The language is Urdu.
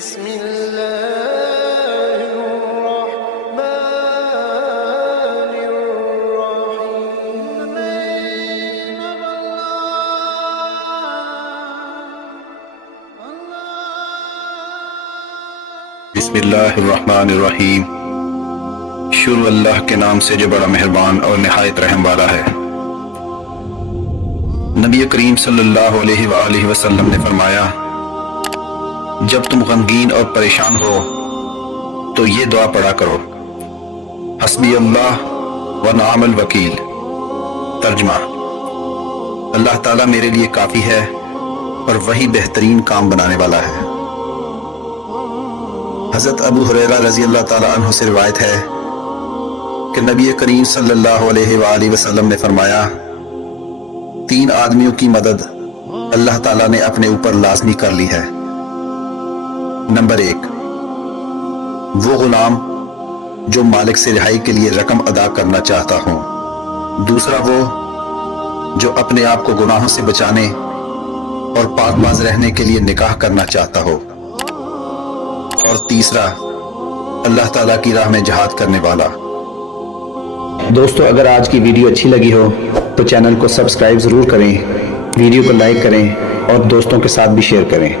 بسم الله الرحمن الرحيم. بسم اللہ الرحمن الرحیم. شروع اللہ کے نام سے جو بڑا مہربان اور نہایت رحم والا ہے. نبی کریم صلی اللہ علیہ وآلہ وسلم نے فرمایا، جب تم غمگین اور پریشان ہو تو یہ دعا پڑھا کرو: حسبی اللہ ونعم الوکیل. ترجمہ: اللہ تعالیٰ میرے لیے کافی ہے اور وہی بہترین کام بنانے والا ہے. حضرت ابو ہریرہ رضی اللہ تعالیٰ عنہ سے روایت ہے کہ نبی کریم صلی اللہ علیہ وآلہ وسلم نے فرمایا، 3 آدمیوں کی مدد اللہ تعالیٰ نے اپنے اوپر لازمی کر لی ہے. نمبر 1، وہ غلام جو مالک سے رہائی کے لیے رقم ادا کرنا چاہتا ہو. دوسرا، وہ جو اپنے آپ کو گناہوں سے بچانے اور پاک باز رہنے کے لیے نکاح کرنا چاہتا ہو. اور تیسرا، اللہ تعالیٰ کی راہ میں جہاد کرنے والا. دوستو، اگر آج کی ویڈیو اچھی لگی ہو تو چینل کو سبسکرائب ضرور کریں، ویڈیو کو لائک کریں اور دوستوں کے ساتھ بھی شیئر کریں.